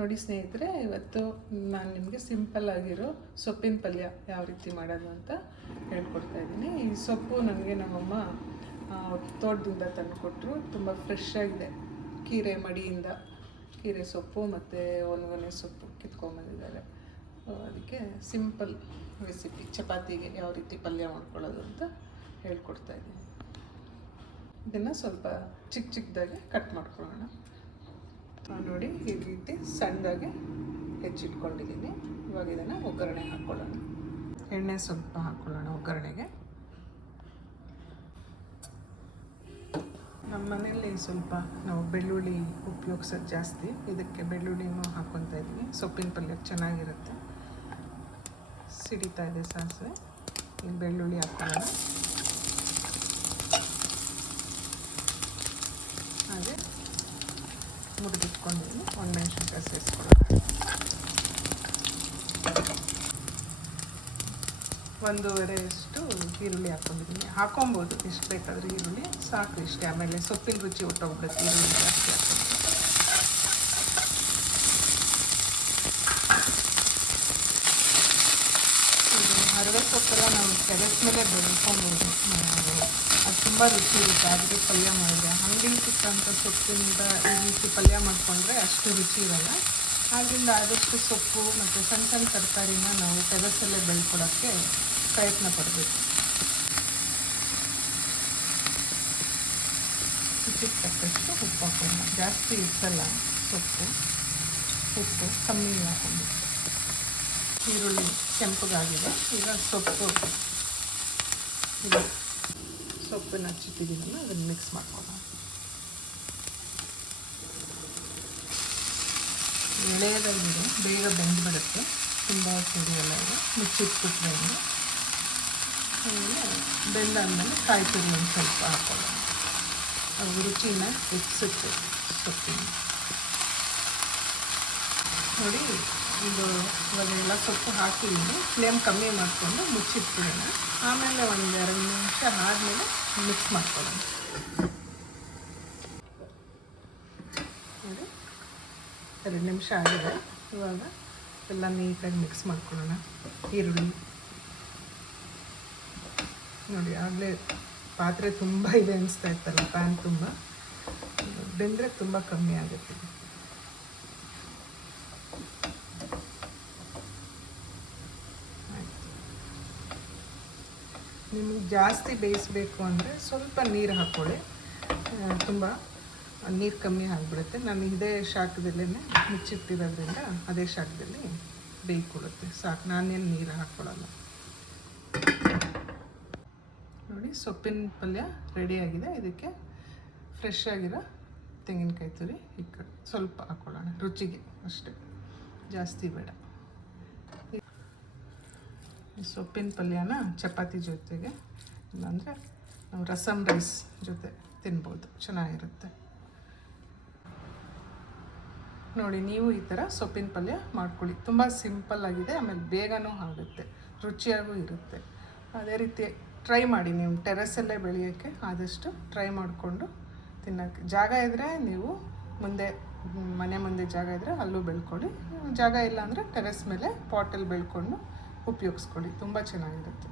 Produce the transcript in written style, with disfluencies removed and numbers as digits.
ನೋಡಿ ಸ್ನೇಹಿತರೆ, ಇವತ್ತು ನಾನು ನಿಮಗೆ ಸಿಂಪಲ್ ಆಗಿರೋ ಸೊಪ್ಪಿನ ಪಲ್ಯ ಯಾವ ರೀತಿ ಮಾಡೋದು ಅಂತ ಹೇಳ್ಕೊಡ್ತಾ ಇದ್ದೀನಿ. ಈ ಸೊಪ್ಪು ನನಗೆ ನಮ್ಮಮ್ಮ ತೋಟದಿಂದ ತಂದು ಕೊಟ್ಟರು. ತುಂಬ ಫ್ರೆಶ್ ಆಗಿದೆ. ಕೀರೆ ಮಡಿಯಿಂದ ಕೀರೆ ಸೊಪ್ಪು ಮತ್ತು ಒಣಗೊನೆ ಸೊಪ್ಪು ಕಿತ್ಕೊಂಡ್ಬಂದಿದ್ದಾರೆ. ಅದಕ್ಕೆ ಸಿಂಪಲ್ ರೆಸಿಪಿ, ಚಪಾತಿಗೆ ಯಾವ ರೀತಿ ಪಲ್ಯ ಮಾಡ್ಕೊಳ್ಳೋದು ಅಂತ ಹೇಳ್ಕೊಡ್ತಾ ಇದ್ದೀನಿ. ಇದನ್ನು ಸ್ವಲ್ಪ ಚಿಕ್ಕದಾಗಿ ಕಟ್ ಮಾಡ್ಕೊಳ್ಳೋಣ. ನೋಡಿ, ಈ ರೀತಿ ಸಣ್ಣದಾಗಿ ಹೆಚ್ಚಿಟ್ಕೊಂಡಿದ್ದೀನಿ. ಇವಾಗ ಇದನ್ನು ಒಗ್ಗರಣೆ ಹಾಕ್ಕೊಳ್ಳೋಣ. ಎಣ್ಣೆ ಸ್ವಲ್ಪ ಹಾಕ್ಕೊಳ್ಳೋಣ ಒಗ್ಗರಣೆಗೆ. ನಮ್ಮ ಮನೆಯಲ್ಲಿ ಸ್ವಲ್ಪ ನಾವು ಬೆಳ್ಳುಳ್ಳಿ ಉಪಯೋಗಿಸೋದು ಜಾಸ್ತಿ. ಇದಕ್ಕೆ ಬೆಳ್ಳುಳ್ಳಿನೂ ಹಾಕ್ಕೊತಾ ಇದ್ದೀನಿ. ಸೊಪ್ಪಿನ ಪಲ್ಯ ಚೆನ್ನಾಗಿರುತ್ತೆ. ಸಿಡಿತಾ ಇದೆ ಸಾಸಿವೆ. ಇಲ್ಲಿ ಬೆಳ್ಳುಳ್ಳಿ ಹಾಕ್ಕೊಳ್ಳೋಣ. ಹಾಗೆ ಮುರಿದಿಟ್ಕೊಂಡಿದ್ದೀನಿ. ಒಣಮೆಣಸಿನ್ಕಾಯಿ ಸೇರಿಸ್ಕೊಳ್ಳೋಣ. 1.5 ಈರುಳ್ಳಿ ಹಾಕ್ಕೊಂಡಿದ್ದೀನಿ. ಹಾಕೊಬೋದು, ಎಷ್ಟು ಬೇಕಾದರೆ ಈರುಳ್ಳಿ ಸಾಕು, ಇಷ್ಟೇ. ಆಮೇಲೆ ಸೊಪ್ಪಿನ ರುಚಿ ಹೊಟ್ಟೋಗ್ಬಿಡುತ್ತೆ ಈರುಳ್ಳಿ ಜಾಸ್ತಿ ಹಾಕ್ಕೊಂಡು. ಇದು ಹರವೆ ಸೊಪ್ಪೆಲ್ಲ ನಾವು ಟೆರೆಸ್ ಮೇಲೆ ಬೆಳ್ಕೊಬೋದು. ಅದು ತುಂಬ ರುಚಿ ಇರುತ್ತೆ. ಅದಕ್ಕೆ ಪಲ್ಯ ಮಾಡಿದ್ರೆ ಅಂಗಡಿಲಿ ಸಿಕ್ಕಂಥ ಸೊಪ್ಪಿನಿಂದ ಈ ರೀತಿ ಪಲ್ಯ ಮಾಡಿಕೊಂಡ್ರೆ ಅಷ್ಟು ರುಚಿ ಇರೋಲ್ಲ. ಆದ್ದರಿಂದ ಆದಷ್ಟು ಸೊಪ್ಪು ಮತ್ತು ಸಣ್ಣ ಸಣ್ಣ ತರಕಾರಿನ ನಾವು ಟೆರೆಸಲ್ಲೇ ಬೆಳ್ಕೊಳೋಕ್ಕೆ ಪ್ರಯತ್ನ ಪಡಬೇಕು. ರುಚಿಗೆ ತಕ್ಕಷ್ಟು ಉಪ್ಪು ಹಾಕೋಣ. ಜಾಸ್ತಿ ಇರಿಸಲ್ಲ ಸೊಪ್ಪು, ಉಪ್ಪು ಕಮ್ಮಿ ಹಾಕೊಂಡು. ಈರುಳ್ಳಿ ಕೆಂಪಗಾಗಿದೆ. ಈಗ ಸೊಪ್ಪನ್ನು ಹಚ್ಚಿಟ್ಟಿದ್ದೀನಲ್ಲ, ಅದನ್ನು ಮಿಕ್ಸ್ ಮಾಡ್ಕೊಳ್ಳೋಣ. ಎಳೆಯದಾಗಿದೆ, ಬೇಗ ಬೆಂದುಬಿಡುತ್ತೆ. ತುಂಬ ತುರಿಯಲ್ಲ ಇದೆ. ಮುಚ್ಚಿಟ್ಬಿಟ್ರೆ ಆಮೇಲೆ ಬೆಂದಾದ್ಮೇಲೆ ಕಾಯಿ ತುರಿ ಒಂದು ಸ್ವಲ್ಪ ಹಾಕೊಳ್ಳೋಣ. ಅದು ರುಚಿನ ಹೆಚ್ಚಿಸುತ್ತೆ ಸೊಪ್ಪಿನ. ನೋಡಿ, ಇದು ಇವಾಗೆಲ್ಲ ಸೊಪ್ಪು ಹಾಕಿದ್ದೀನಿ. ಫ್ಲೇಮ್ ಕಮ್ಮಿ ಮಾಡಿಕೊಂಡು ಮುಚ್ಚಿಟ್ಬಿಡೋಣ. ಆಮೇಲೆ 1-2 ನಿಮಿಷ ಆದಮೇಲೆ ಮಿಕ್ಸ್ ಮಾಡ್ಕೊಳ್ಳೋಣ. ನೋಡಿ, 2 ನಿಮಿಷ ಆಗಿದೆ. ಇವಾಗ ಎಲ್ಲ ನೀಟಾಗಿ ಮಿಕ್ಸ್ ಮಾಡ್ಕೊಳ್ಳೋಣ. ಈರುಳ್ಳಿ ನೋಡಿ, ಆಗಲೇ ಪಾತ್ರೆ ತುಂಬ ಇದೆ ಅನಿಸ್ತಾ ಇತ್ತಲ್ಲ, ಪ್ಯಾನ್ ತುಂಬ ಬೆಂದರೆ ತುಂಬ ಕಮ್ಮಿ ಆಗುತ್ತೆ. ನಿಮಗೆ ಜಾಸ್ತಿ ಬೇಯಿಸಬೇಕು ಅಂದರೆ ಸ್ವಲ್ಪ ನೀರು ಹಾಕ್ಕೊಳ್ಳಿ. ತುಂಬ ನೀರು ಕಮ್ಮಿ ಆಗಿಬಿಡುತ್ತೆ. ನಾನು ಇದೇ ಶಾಖದಲ್ಲೇ ಮುಚ್ಚಿಟ್ಟಿರೋದ್ರಿಂದ ಅದೇ ಶಾಖದಲ್ಲಿ ಬೇಯ್ಕೊಳ್ಳುತ್ತೆ ಸಾಕು. ನಾನೇನು ನೀರು ಹಾಕ್ಕೊಳ್ಳಲ್ಲ. ನೋಡಿ, ಸೊಪ್ಪಿನ ಪಲ್ಯ ರೆಡಿಯಾಗಿದೆ. ಇದಕ್ಕೆ ಫ್ರೆಶ್ ಆಗಿರೋ ತೆಂಗಿನಕಾಯಿ ತುರಿ ಸ್ವಲ್ಪ ಹಾಕ್ಕೊಳ್ಳೋಣ, ರುಚಿಗೆ ಅಷ್ಟೇ, ಜಾಸ್ತಿ ಬೇಡ. ಸೊಪ್ಪಿನ ಪಲ್ಯನ ಚಪಾತಿ ಜೊತೆಗೆ, ಇಲ್ಲಾಂದರೆ ನಾವು ರಸಮ್ ರೈಸ್ ಜೊತೆ ತಿನ್ಬೋದು, ಚೆನ್ನಾಗಿರುತ್ತೆ. ನೋಡಿ, ನೀವು ಈ ಥರ ಸೊಪ್ಪಿನ ಪಲ್ಯ ಮಾಡ್ಕೊಳ್ಳಿ. ತುಂಬ ಸಿಂಪಲ್ ಆಗಿದೆ, ಆಮೇಲೆ ಬೇಗನೂ ಆಗುತ್ತೆ, ರುಚಿಯಾಗೂ ಇರುತ್ತೆ. ಅದೇ ರೀತಿ ಟ್ರೈ ಮಾಡಿ. ನೀವು ಟೆರೆಸಲ್ಲೇ ಬೆಳೆಯೋಕ್ಕೆ ಆದಷ್ಟು ಟ್ರೈ ಮಾಡಿಕೊಂಡು ತಿನ್ನೋಕ್ಕೆ. ಜಾಗ ಇದ್ದರೆ ನೀವು ಮನೆ ಮುಂದೆ ಜಾಗ ಇದ್ದರೆ ಅಲ್ಲೂ ಬೆಳ್ಕೊಳ್ಳಿ. ಜಾಗ ಇಲ್ಲ ಅಂದರೆ ಟೆರೆಸ್ ಮೇಲೆ ಪಾಟಲ್ಲಿ ಬೆಳ್ಕೊಂಡು ಉಪಯೋಗಿಸ್ಕೊಳ್ಳಿ. ತುಂಬ ಚೆನ್ನಾಗಿರುತ್ತೆ.